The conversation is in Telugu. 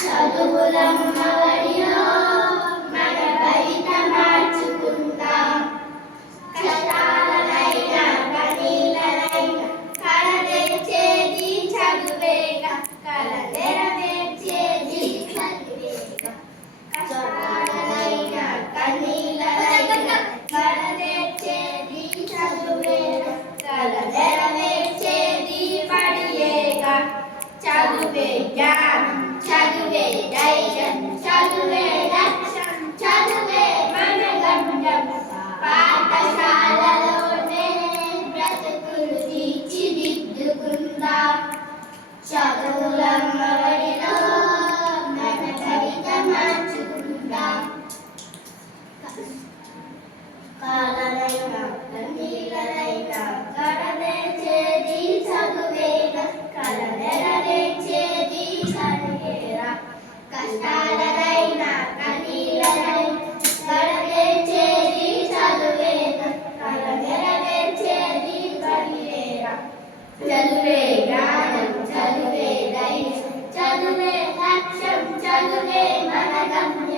చదువులమ్మ ఒడిలో మన భవిత మార్చుకుందాం. కష్టాలనైనా కన్నీళ్ళనైనా కలదెచ్చేది చదువేగా, కలదెరవేర్చేది చదివేగా. కష్టాలనైనా కన్నీళ్ళనైనా కలదెచ్చేది చదువేగా, కలదెరవేర్చేది పడియేగా. చదువే జ్ఞానం, చదువే ధైర్యం, చదువే లక్ష్యం, చదువే మన గమ్యం. పాఠశాలలోనే బ్రతుకులు తీర్చిదిద్దుకుందాం. చదువులమ్మ ఒడిలో మన భవిత మార్చుకుందాం. కాలనైనా కన్నీళ్ళనైనా కడతేర్చేది చదువేగా, కలనెరవేర్చేది చదివేరా. కష్టాలనైనా కన్నీళ్ళనైనా కడతేర్చేది చదువేగా, కలనెరవేర్చేది చదివేరా. చదువే జ్ఞానం, చదువే ధైర్యం, చదువే లక్ష్యం, చదువే మన గమ్యం.